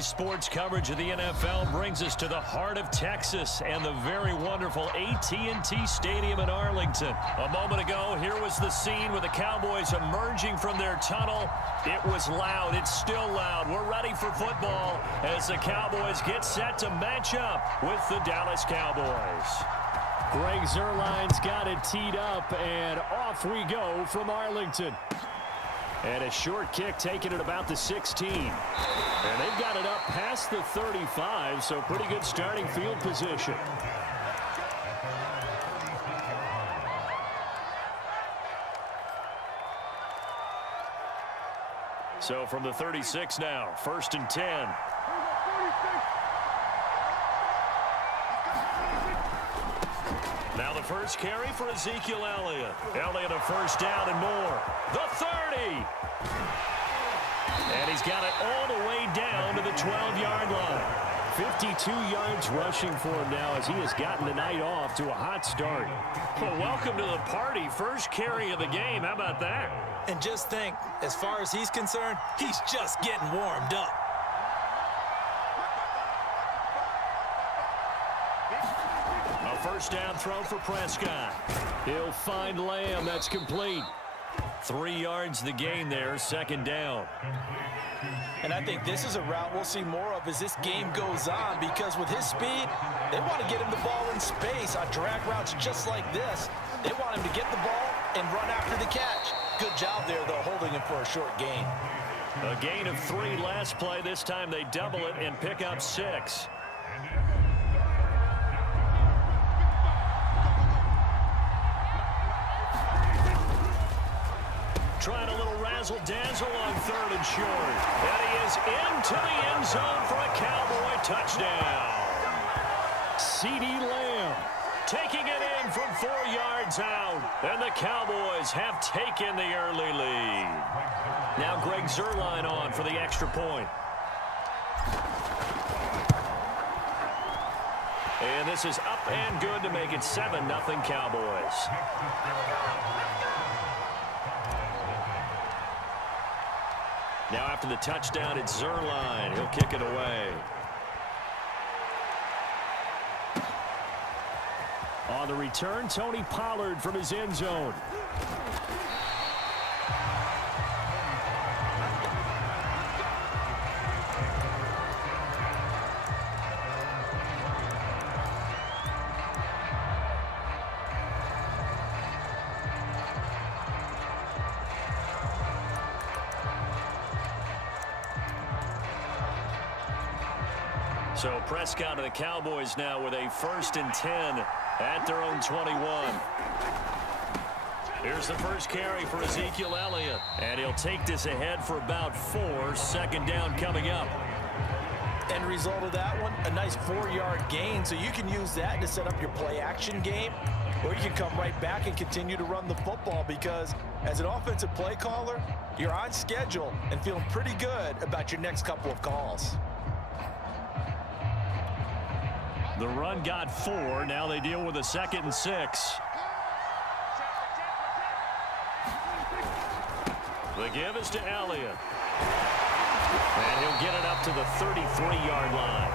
NBC's sports coverage of the NFL brings us to the heart of Texas and the very wonderful AT&T Stadium in Arlington. A moment ago, here was the scene with the Cowboys emerging from their tunnel. It was loud. It's still loud. We're ready for football as the Cowboys get set to match up with the Dallas Cowboys. Greg Zuerlein's got it teed up, and off we go from Arlington. And a short kick taken at about the 16. And they've got it up past the 35, so pretty good starting field position. So from the 36 now, 1st and 10. Now the first carry for Ezekiel Elliott. Elliott a first down and more. The 30. And he's got it all the way down to the 12-yard line. 52 yards rushing for him now as he has gotten the night off to a hot start. Well, welcome to the party. First carry of the game. How about that? And just think, as far as he's concerned, he's just getting warmed up. A first down throw for Prescott. He'll find Lamb. That's complete. 3 yards the gain there, 2nd down. And I think this is a route we'll see more of as this game goes on, because with his speed, they want to get him the ball in space on drag routes just like this. They want him to get the ball and run after the catch. Good job there, though, holding him for a short gain. A gain of 3 last play. This time they double it and pick up 6. Trying a little razzle-dazzle on 3rd and short. And he is into the end zone for a Cowboy touchdown. CeeDee Lamb taking it in from 4 yards out. And the Cowboys have taken the early lead. Now Greg Zuerlein on for the extra point. And this is up and good to make it 7-0 Cowboys. Now after the touchdown, it's Zuerlein. He'll kick it away. On the return, Tony Pollard from his end zone. So Prescott and the Cowboys now with a 1st and 10 at their own 21. Here's the first carry for Ezekiel Elliott. And he'll take this ahead for about 4. 2nd down coming up. End result of that one, a nice 4-yard gain. So you can use that to set up your play-action game. Or you can come right back and continue to run the football, because as an offensive play caller, you're on schedule and feeling pretty good about your next couple of calls. The run got 4. Now they deal with a 2nd and 6. The give is to Elliott. And he'll get it up to the 33-yard line.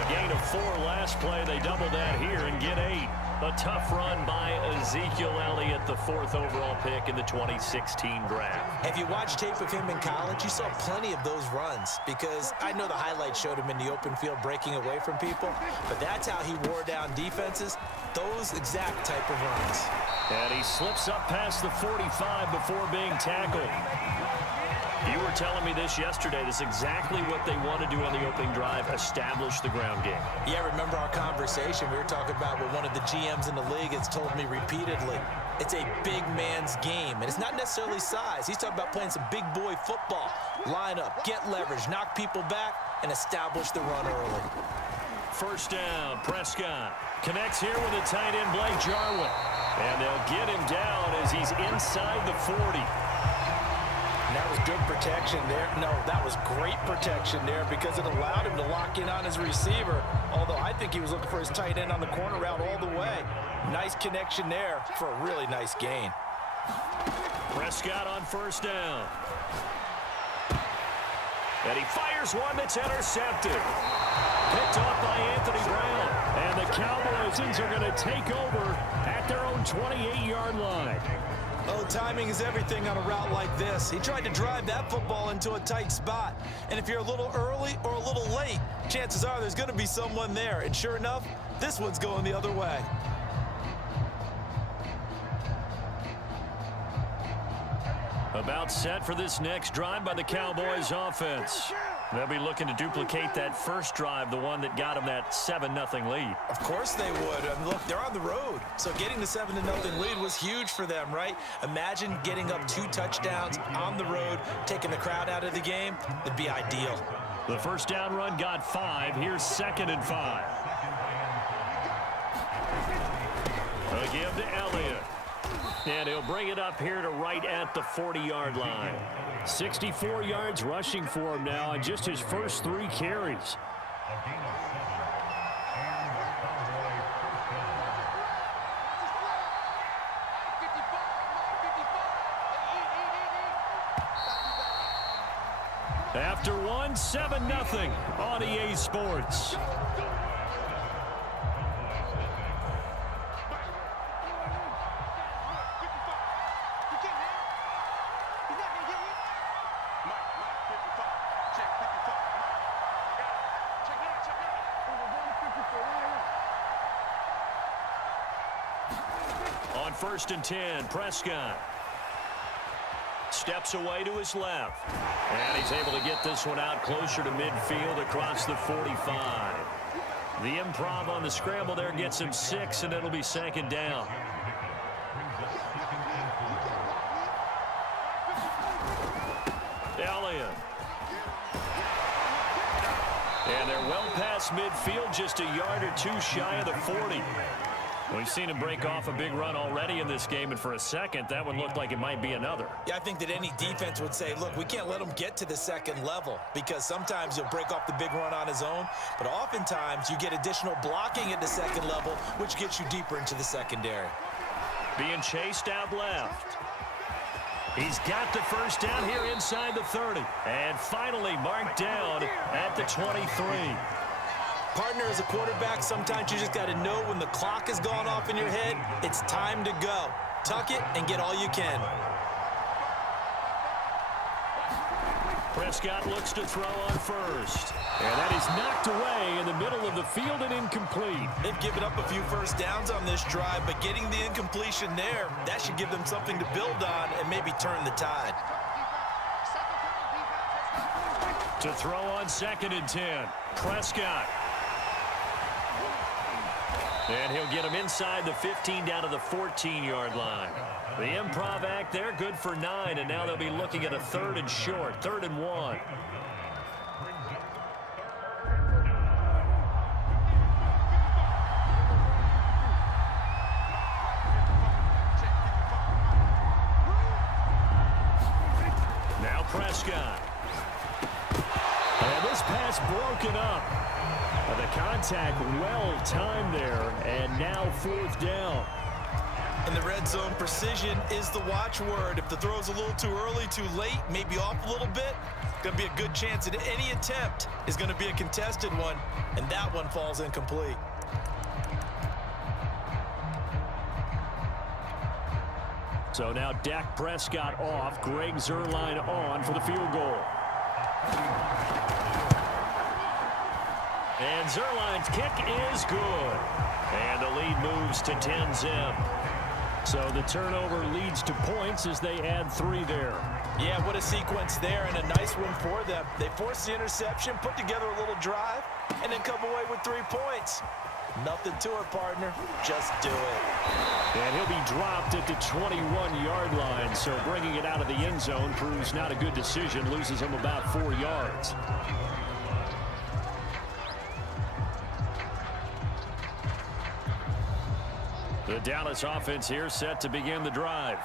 A gain of 4 last play. They double that here and get 8. A tough run by Ezekiel Elliott, the 4th overall pick in the 2016 draft. If you watched tape of him in college, you saw plenty of those runs, because I know the highlights showed him in the open field breaking away from people, but that's how he wore down defenses, those exact type of runs. And he slips up past the 45 before being tackled. You were telling me this yesterday. This is exactly what they want to do on the opening drive, establish the ground game. Yeah, remember our conversation we were talking about with one of the GMs in the league has told me repeatedly, it's a big man's game, and it's not necessarily size. He's talking about playing some big boy football. Line up, get leverage, knock people back, and establish the run early. First down, Prescott connects here with a tight end, Blake Jarwin. And they'll get him down as he's inside the 40. And that was good protection there. No, that was great protection there, because it allowed him to lock in on his receiver. Although I think he was looking for his tight end on the corner route all the way. Nice connection there for a really nice gain. Prescott on first down. And he fires one that's intercepted. Picked off by Anthony Brown. And the Cowboys are going to take over at their own 28-yard line. Oh, timing is everything on a route like this. He tried to drive that football into a tight spot. And if you're a little early or a little late, chances are there's going to be someone there. And sure enough, this one's going the other way. About set for this next drive by the Cowboys offense. They'll be looking to duplicate that first drive, the one that got them that 7-0 lead. Of course they would. I mean, look, they're on the road. So getting the 7-0 lead was huge for them, right? Imagine getting up 2 touchdowns on the road, taking the crowd out of the game. It'd be ideal. The first down run got 5. Here's 2nd and 5. A give to Elliott. And he'll bring it up here to right at the 40-yard line. 64 yards rushing for him now on just his first 3 carries. After 1, 7-0 on EA Sports. On 1st and 10, Prescott steps away to his left. And he's able to get this one out closer to midfield across the 45. The improv on the scramble there gets him 6, and it'll be 2nd down. Elliott. And they're well past midfield, just a yard or 2 shy of the 40. We've seen him break off a big run already in this game, and for a second, that one looked like it might be another. Yeah, I think that any defense would say, look, we can't let him get to the 2nd level, because sometimes he'll break off the big run on his own, but oftentimes you get additional blocking at the 2nd level, which gets you deeper into the secondary. Being chased out left. He's got the first down here inside the 30, and finally marked down at the 23. Partner, as a quarterback, sometimes you just got to know when the clock has gone off in your head, it's time to go. Tuck it and get all you can. Prescott looks to throw on first. And that is knocked away in the middle of the field and incomplete. They've given up a few first downs on this drive, but getting the incompletion there, that should give them something to build on and maybe turn the tide. To throw on 2nd and 10, Prescott. And he'll get him inside the 15 down to the 14-yard line. The improv act there, good for 9, and now they'll be looking at a 3rd and short, 3rd and 1. Now Prescott. And this pass broken up. The contact well timed there, and now 4th down. In the red zone, precision is the watchword. If the throw's a little too early, too late, maybe off a little bit, going to be a good chance that any attempt is going to be a contested one, and that one falls incomplete. So now Dak Prescott off, Greg Zuerlein on for the field goal. And Zuerlein's kick is good. And the lead moves to 10-zip. So the turnover leads to points as they add 3 there. Yeah, what a sequence there, and a nice one for them. They force the interception, put together a little drive, and then come away with 3 points. Nothing to it, partner. Just do it. And he'll be dropped at the 21-yard line, so bringing it out of the end zone proves not a good decision. Loses him about 4 yards. The Dallas offense here set to begin the drive.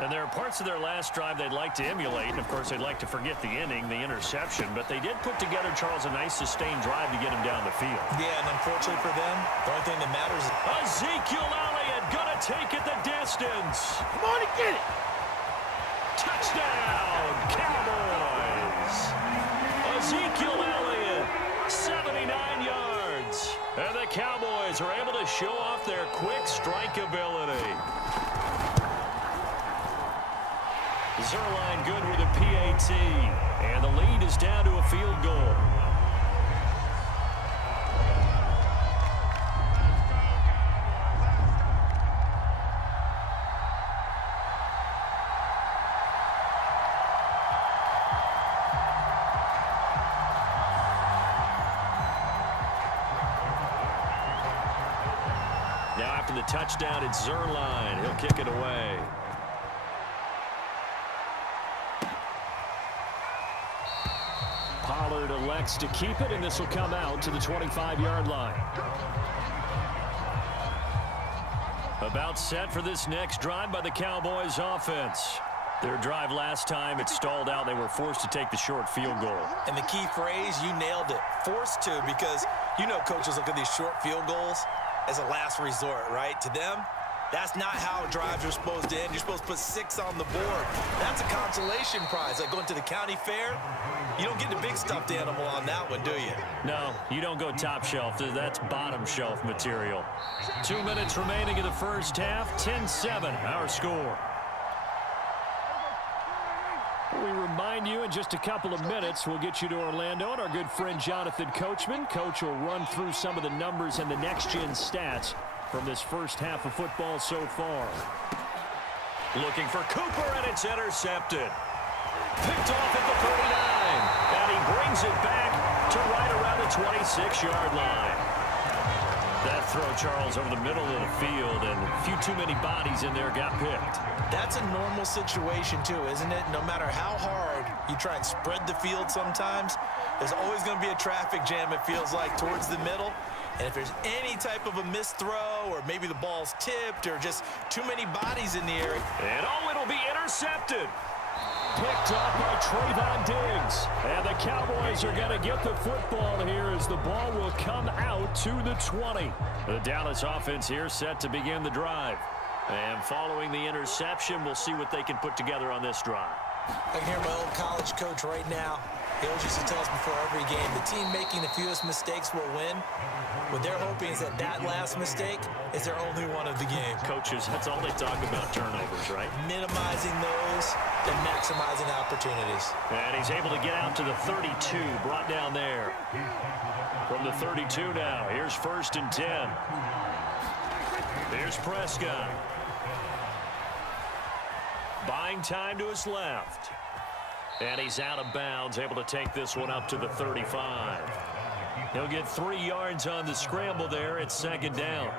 And there are parts of their last drive they'd like to emulate. And, of course, they'd like to forget the inning, the interception. But they did put together, Charles, a nice sustained drive to get him down the field. Yeah, and unfortunately for them, the only thing that matters is Ezekiel Elliott going to take it the distance. come on and get it. Touchdown, Cowboys. Cowboys are able to show off their quick strike ability. Zerline good with a PAT. And the lead is down to a field goal. Now after the touchdown, it's Zerline. He'll kick it away. Pollard elects to keep it, and this will come out to the 25-yard line. About set for this next drive by the Cowboys offense. Their drive last time, it stalled out. They were forced to take the short field goal. And the key phrase, you nailed it, forced to, because you know coaches look at these short field goals as a last resort, right? To them, that's not how drives are supposed to end. You're supposed to put 6 on the board. That's a consolation prize. Like going to the county fair, you don't get the big stuffed animal on that one, do you? No, you don't go top shelf. That's bottom shelf material. 2 minutes remaining in the first half. 10-7, our score. We remind you in just a couple of minutes, we'll get you to Orlando and our good friend Jonathan Coachman. Coach will run through some of the numbers and the next-gen stats from this first half of football so far. Looking for Cooper, and it's intercepted. Picked off at the 39, and he brings it back to right around the 26-yard line. That throw, Charles, over the middle of the field, and a few too many bodies in there got picked. That's a normal situation, too, isn't it? No matter how hard you try and spread the field sometimes, there's always going to be a traffic jam, it feels like, towards the middle. And if there's any type of a missed throw, or maybe the ball's tipped, or just too many bodies in the area. And, oh, it'll be intercepted. Picked up by Trayvon Diggs. And the Cowboys are going to get the football here as the ball will come out to the 20. The Dallas offense here set to begin the drive. And following the interception, we'll see what they can put together on this drive. I can hear my old college coach right now. He always used to tell us before every game, the team making the fewest mistakes will win. What they're hoping is that that last mistake is their only one of the game. Coaches, that's all they talk about, turnovers, right? Minimizing those and maximizing opportunities. And he's able to get out to the 32, brought down there. From the 32 now, here's 1st and 10. Here's Prescott. Buying time to his left. And he's out of bounds, able to take this one up to the 35. He'll get 3 yards on the scramble there. It's 2nd down.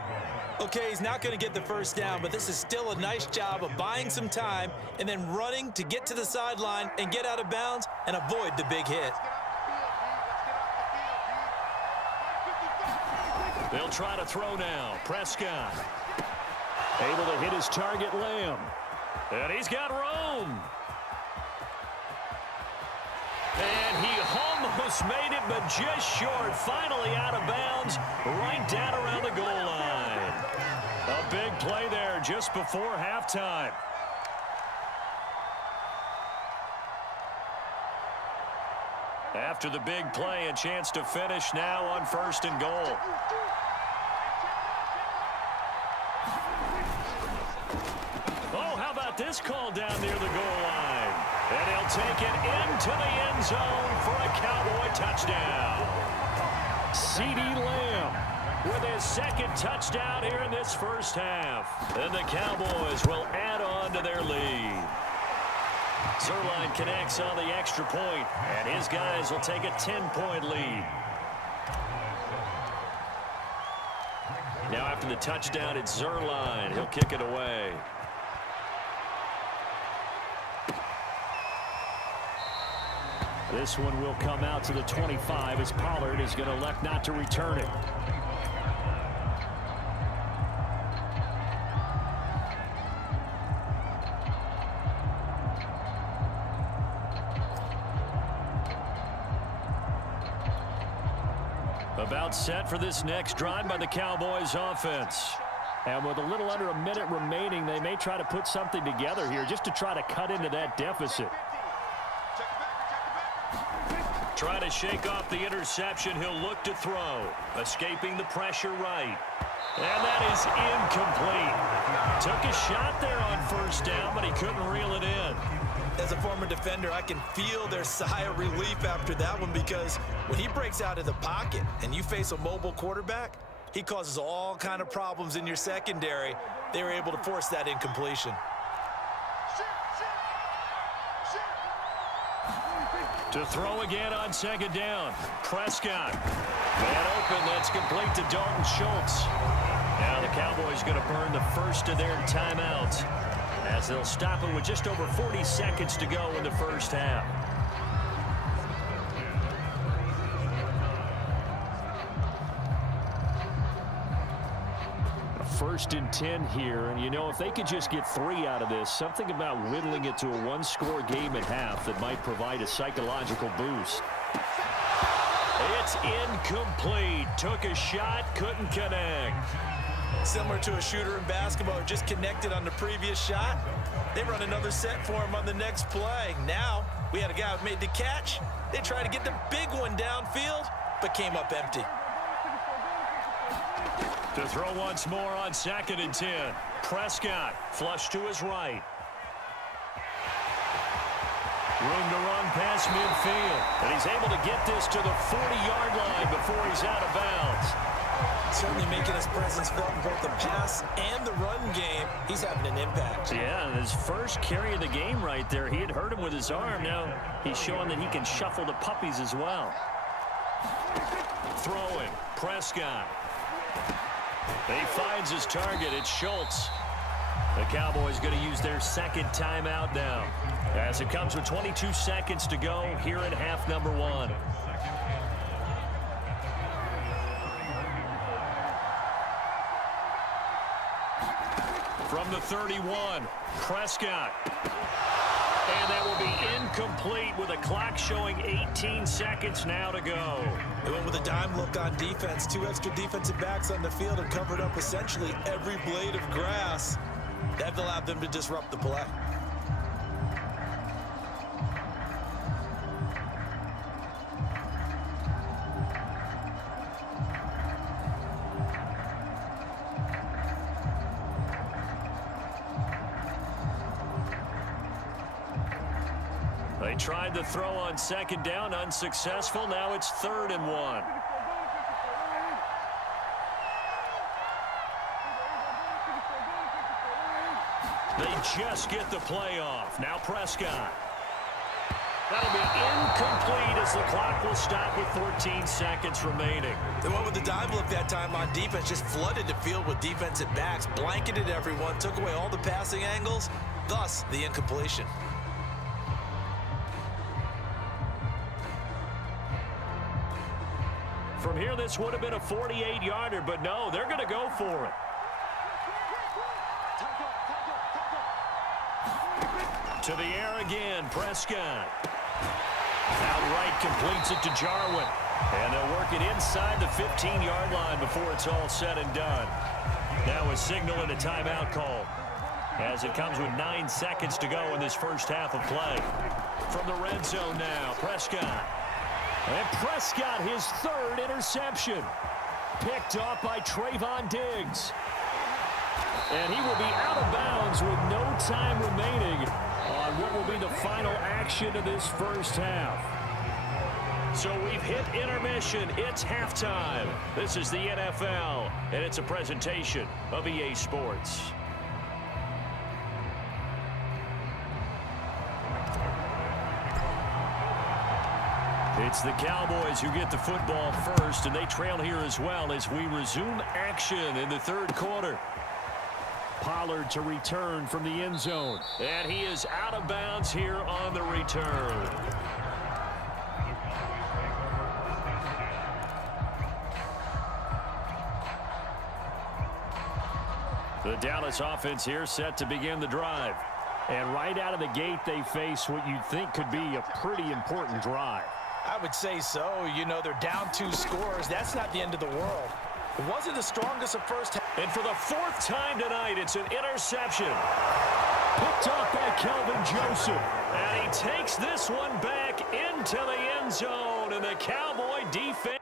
Okay, he's not going to get the first down, but this is still a nice job of buying some time and then running to get to the sideline and get out of bounds and avoid the big hit. They'll try to throw now. Prescott able to hit his target, Lamb. And he's got Rome. And he almost made it, but just short. Finally out of bounds, right down around the goal line. A big play there just before halftime. After the big play, a chance to finish now on 1st and goal. Oh, how about this call down near the goal line? And he'll take it into the end zone for a Cowboy touchdown. CeeDee Lamb with his 2nd touchdown here in this first half. And the Cowboys will add on to their lead. Zerline connects on the extra point, and his guys will take a 10-point lead. Now after the touchdown, it's Zerline. He'll kick it away. This one will come out to the 25 as Pollard is going to elect not to return it. About set for this next drive by the Cowboys offense. And with a little under a minute remaining, they may try to put something together here just to try to cut into that deficit. Try to shake off the interception. He'll look to throw. Escaping the pressure right. And that is incomplete. Took a shot there on first down, but he couldn't reel it in. As a former defender, I can feel their sigh of relief after that one, because when he breaks out of the pocket and you face a mobile quarterback, he causes all kind of problems in your secondary. They were able to force that incompletion. To throw again on second down. Prescott. Man open, that's complete to Dalton Schultz. Now the Cowboys going to burn the first of their timeouts, as they'll stop it with just over 40 seconds to go in the first half. First and 10 here, and you know, if they could just get 3 out of this, something about whittling it to a one-score game at half that might provide a psychological boost. It's incomplete. Took a shot, couldn't connect. Similar to a shooter in basketball, just connected on the previous shot. They run another set for him on the next play. Now, we had a guy who made the catch. They tried to get the big one downfield, but came up empty. To throw once more on second and 10. Prescott flush to his right. Room to run past midfield. And he's able to get this to the 40-yard line before he's out of bounds. Certainly making his presence felt in both the pass and the run game. He's having an impact. Yeah, his first carry of the game right there. He had hurt him with his arm. Now he's showing that he can shuffle the puppies as well. Throwing. Prescott. He finds his target. It's Schultz. The Cowboys going to use their second timeout now, as it comes with 22 seconds to go here in half number 1. From the 31, Prescott. And that will be incomplete with a clock showing 18 seconds now to go. They went with a dime look on defense. 2 extra defensive backs on the field and covered up essentially every blade of grass. That allowed them to disrupt the play. They tried to throw on second down, unsuccessful. Now it's 3rd and 1. They just get the play off. Now Prescott. That'll be incomplete as the clock will stop with 14 seconds remaining. They went with the dime look that time on defense, just flooded the field with defensive backs, blanketed everyone, took away all the passing angles, thus the incompletion. From here, this would have been a 48-yarder, but no, they're going to go for it. To the air again, Prescott. Outright completes it to Jarwin. And they'll work it inside the 15-yard line before it's all said and done. Now a signal and a timeout call, as it comes with 9 seconds to go in this first half of play. From the red zone now, Prescott. And Prescott, his 3rd interception. Picked off by Trayvon Diggs. And he will be out of bounds with no time remaining on what will be the final action of this first half. So we've hit intermission. It's halftime. This is the NFL, and it's a presentation of EA Sports. It's the Cowboys who get the football first, and they trail here as well as we resume action in the 3rd quarter. Pollard to return from the end zone, and he is out of bounds here on the return. The Dallas offense here set to begin the drive. And right out of the gate, they face what you'd think could be a pretty important drive. I would say so. You know, they're down 2 scores. That's not the end of the world. It wasn't the strongest of first half. And for the 4th time tonight, it's an interception. Picked off by Kelvin Joseph. And he takes this one back into the end zone. And the Cowboy defense